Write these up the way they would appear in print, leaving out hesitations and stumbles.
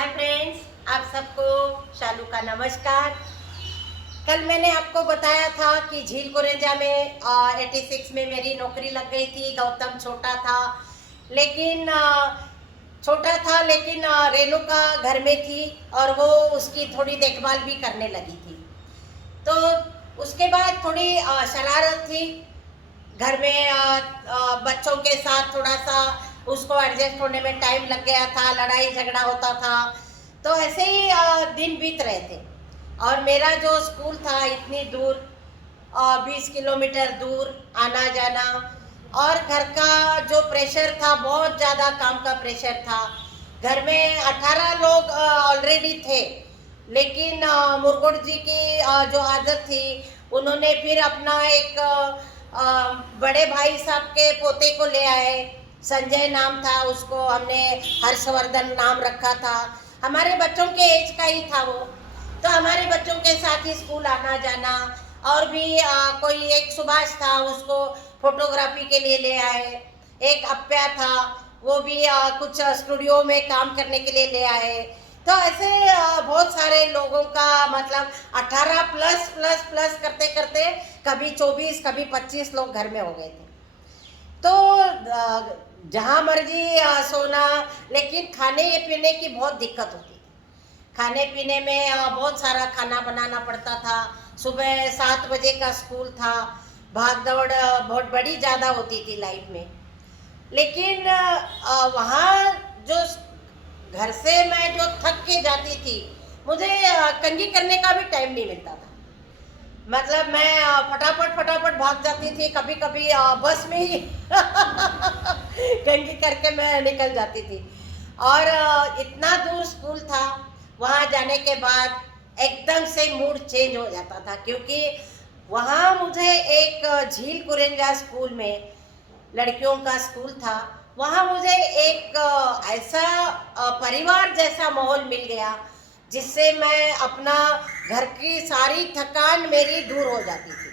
Hi friends, आप सबको शालू का नमस्कार। कल मैंने आपको बताया था कि झील कुरेजा में 86 में मेरी नौकरी लग गई थी। गौतम छोटा था लेकिन रेणुका घर में थी और वो उसकी थोड़ी देखभाल भी करने लगी थी। तो उसके बाद थोड़ी शरारत थी घर में। बच्चों के साथ थोड़ा सा उसको एडजस्ट होने में टाइम लग गया था, लड़ाई झगड़ा होता था। तो ऐसे ही दिन बीत रहे थे और मेरा जो स्कूल था इतनी दूर, 20 किलोमीटर दूर आना जाना, और घर का जो प्रेशर था, बहुत ज़्यादा काम का प्रेशर था। घर में 18 लोग ऑलरेडी थे, लेकिन मुरगुड़ जी की जो आदत थी, उन्होंने फिर अपना एक बड़े भाई साहब के पोते को ले आए। संजय नाम था, उसको हमने हर्षवर्धन नाम रखा था। हमारे बच्चों के एज का ही था वो। तो हमारे बच्चों के साथ ही स्कूल आना जाना। और भी कोई एक सुभाष था, उसको फोटोग्राफी के लिए ले आए। एक अप्या था, वो भी कुछ स्टूडियो में काम करने के लिए ले आए। तो ऐसे बहुत सारे लोगों का, मतलब 18 प्लस प्लस प्लस करते करते कभी 24 कभी 25 लोग घर में हो गए थे। तो जहाँ मर्जी सोना, लेकिन खाने पीने की बहुत दिक्कत होती थी। खाने पीने में बहुत सारा खाना बनाना पड़ता था। सुबह 7 बजे का स्कूल था, भाग दौड़ बहुत बड़ी ज़्यादा होती थी लाइफ में। लेकिन वहाँ जो घर से मैं जो थक के जाती थी, मुझे कंघी करने का भी टाइम नहीं मिलता था। मतलब मैं फटाफट फटाफट भाग जाती थी, कभी कभी बस में ही कंघी करके मैं निकल जाती थी। और इतना दूर स्कूल था, वहाँ जाने के बाद एकदम से मूड चेंज हो जाता था, क्योंकि वहाँ मुझे एक झील कुरेंजा स्कूल में, लड़कियों का स्कूल था, वहाँ मुझे एक ऐसा परिवार जैसा माहौल मिल गया, जिससे मैं अपना घर की सारी थकान मेरी दूर हो जाती थी।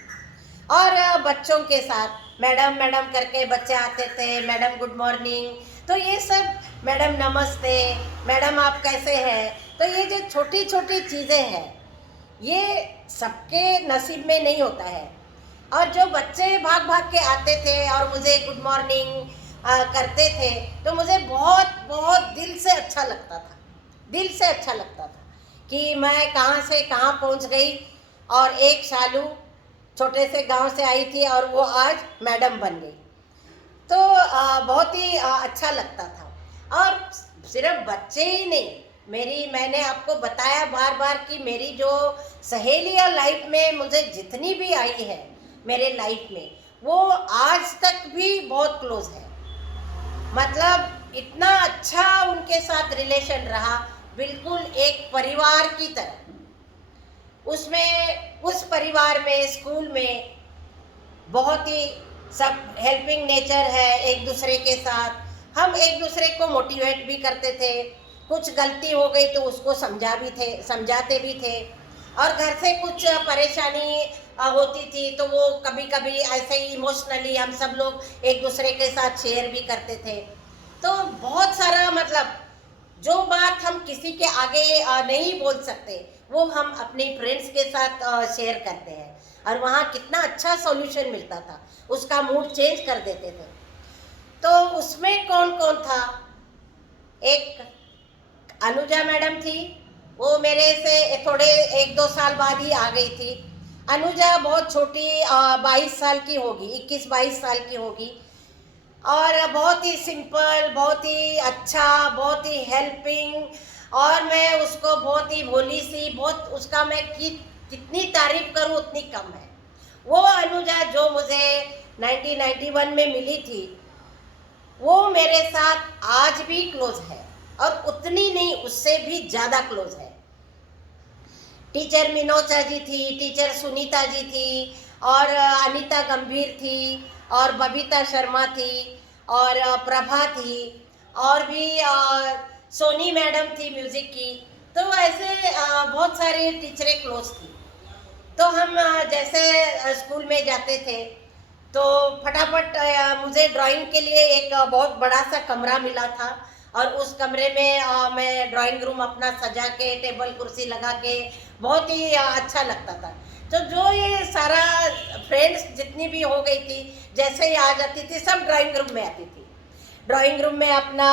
और बच्चों के साथ मैडम मैडम करके बच्चे आते थे, मैडम गुड मॉर्निंग, तो ये सब, मैडम नमस्ते, मैडम आप कैसे हैं। तो ये जो छोटी छोटी चीज़ें हैं, ये सबके नसीब में नहीं होता है। और जो बच्चे भाग भाग के आते थे और मुझे गुड मॉर्निंग करते थे, तो मुझे बहुत बहुत दिल से अच्छा लगता था। दिल से अच्छा लगता था कि मैं कहाँ से कहाँ पहुँच गई, और एक शालू छोटे से गांव से आई थी और वो आज मैडम बन गई। तो बहुत ही अच्छा लगता था। और सिर्फ बच्चे ही नहीं, मैंने आपको बताया बार बार कि मेरी जो सहेलियाँ लाइफ में मुझे जितनी भी आई है मेरे लाइफ में, वो आज तक भी बहुत क्लोज है। मतलब इतना अच्छा उनके साथ रिलेशन रहा, बिल्कुल एक परिवार की तरह। उसमें, उस परिवार में, स्कूल में बहुत ही सब हेल्पिंग नेचर है एक दूसरे के साथ। हम एक दूसरे को मोटिवेट भी करते थे, कुछ गलती हो गई तो उसको समझाते भी थे। और घर से कुछ परेशानी होती थी तो वो कभी कभी ऐसे ही इमोशनली हम सब लोग एक दूसरे के साथ शेयर भी करते थे। तो बहुत सारा, मतलब जो बात हम किसी के आगे नहीं बोल सकते, वो हम अपने फ्रेंड्स के साथ शेयर करते हैं। और वहाँ कितना अच्छा सॉल्यूशन मिलता था, उसका मूड चेंज कर देते थे। तो उसमें कौन कौन था? एक अनुजा मैडम थी, वो मेरे से थोड़े 1-2 साल बाद ही आ गई थी। अनुजा बहुत छोटी, 22 साल की होगी, 21-22 साल की होगी। और बहुत ही सिंपल, बहुत ही अच्छा, बहुत ही हेल्पिंग। और मैं उसको बहुत ही भोली सी, बहुत उसका मैं कितनी तारीफ करूं उतनी कम है। वो अनुजा जो मुझे 1991 में मिली थी, वो मेरे साथ आज भी क्लोज है, और उतनी नहीं, उससे भी ज़्यादा क्लोज है। टीचर मिनोचा जी थी, टीचर सुनीता जी थी, और अनीता गंभीर थी, और बबीता शर्मा थी, और प्रभा थी, और भी सोनी मैडम थी म्यूज़िक की। तो ऐसे बहुत सारी टीचरें क्लोज थी। तो हम जैसे स्कूल में जाते थे, तो फटाफट मुझे ड्राइंग के लिए एक बहुत बड़ा सा कमरा मिला था, और उस कमरे में मैं ड्राइंग रूम अपना सजा के टेबल कुर्सी लगा के बहुत ही अच्छा लगता था। तो जो ये सारा फ्रेंड्स जितनी भी हो गई थी, जैसे ही आ जाती थी सब ड्राइंग रूम में आती थी। ड्राइंग रूम में अपना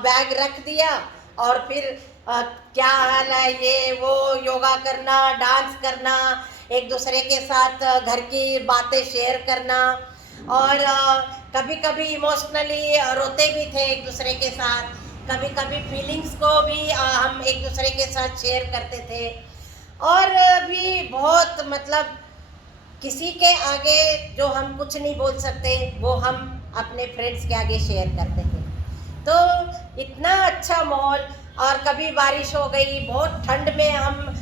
बैग रख दिया और फिर क्या हाल है, ये वो योगा करना, डांस करना, एक दूसरे के साथ घर की बातें शेयर करना, और कभी कभी इमोशनली रोते भी थे एक दूसरे के साथ, कभी कभी फीलिंग्स को भी हम एक दूसरे के साथ शेयर करते थे। और भी बहुत मतलब किसी के आगे जो हम कुछ नहीं बोल सकते वो हम अपने फ्रेंड्स के आगे शेयर करते थे। तो इतना अच्छा माहौल। और कभी बारिश हो गई, बहुत ठंड में हम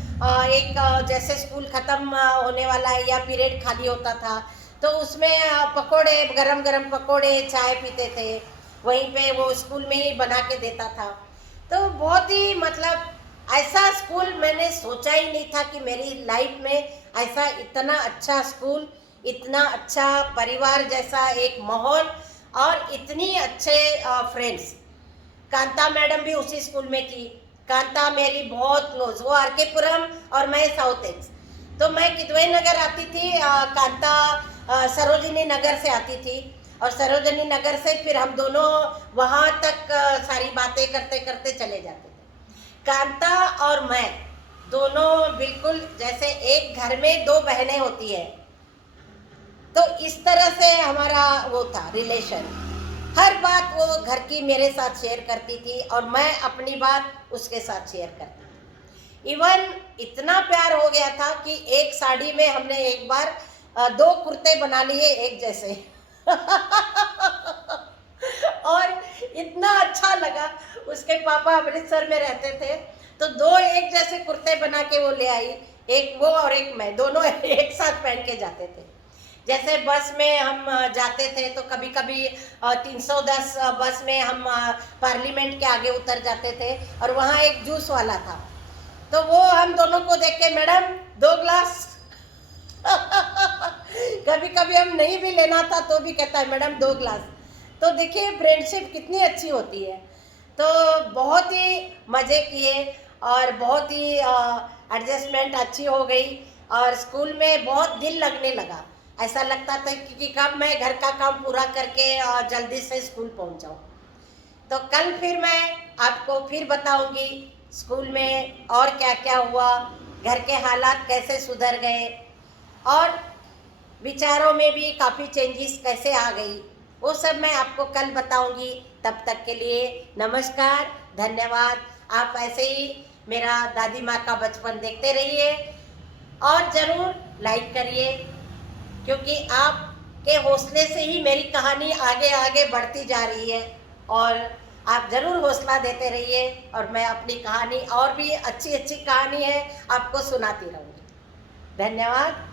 जैसे स्कूल ख़त्म होने वाला है या पीरियड खाली होता था, तो उसमें पकोड़े, गरम गरम पकोड़े, चाय पीते थे, वहीं पे वो स्कूल में ही बना के देता था। तो बहुत ही मतलब ऐसा स्कूल मैंने सोचा ही नहीं था कि मेरी लाइफ में ऐसा इतना अच्छा स्कूल, इतना अच्छा परिवार जैसा एक माहौल और इतनी अच्छे फ्रेंड्स। कांता मैडम भी उसी स्कूल में थी। कांता मेरी बहुत क्लोज, वो आर के पुरम और मैं साउथ एक्स। तो मैं किदवई नगर आती थी, कांता सरोजिनी नगर से आती थी, और सरोजिनी नगर से फिर हम दोनों वहाँ तक सारी बातें करते करते चले जाते थे। कांता और मैं दोनों बिल्कुल जैसे एक घर में दो बहनें होती है, तो इस तरह से हमारा वो था रिलेशन। हर बात वो घर की मेरे साथ शेयर करती थी और मैं अपनी बात उसके साथ शेयर करती थी। इवन इतना प्यार हो गया था कि एक साड़ी में हमने एक बार 2 कुर्ते बना लिए एक जैसे और इतना अच्छा लगा। उसके पापा अमृतसर में रहते थे, तो 2 एक जैसे कुर्ते बना के वो ले आई, एक वो और एक मैं, दोनों एक साथ पहन के जाते थे। जैसे बस में हम जाते थे तो कभी कभी 310 बस में हम पार्लियामेंट के आगे उतर जाते थे, और वहाँ एक जूस वाला था, तो वो हम दोनों को देख के, मैडम 2 ग्लास कभी कभी हम नहीं भी लेना था तो भी कहता है मैडम 2 ग्लास। तो देखिए फ्रेंडशिप कितनी अच्छी होती है। तो बहुत ही मज़े किए और बहुत ही एडजस्टमेंट अच्छी हो गई, और स्कूल में बहुत दिल लगने लगा। ऐसा लगता था कि कब मैं घर का काम पूरा करके जल्दी से स्कूल पहुंच जाऊं। तो कल फिर मैं आपको फिर बताऊंगी स्कूल में और क्या क्या हुआ, घर के हालात कैसे सुधर गए, और विचारों में भी काफ़ी चेंजेस कैसे आ गई, वो सब मैं आपको कल बताऊंगी। तब तक के लिए नमस्कार, धन्यवाद। आप ऐसे ही मेरा दादी माँ का बचपन देखते रहिए और ज़रूर लाइक करिए, क्योंकि आपके हौसले से ही मेरी कहानी आगे आगे बढ़ती जा रही है। और आप ज़रूर हौसला देते रहिए, और मैं अपनी कहानी और भी अच्छी अच्छी कहानी है आपको सुनाती रहूँगी। धन्यवाद।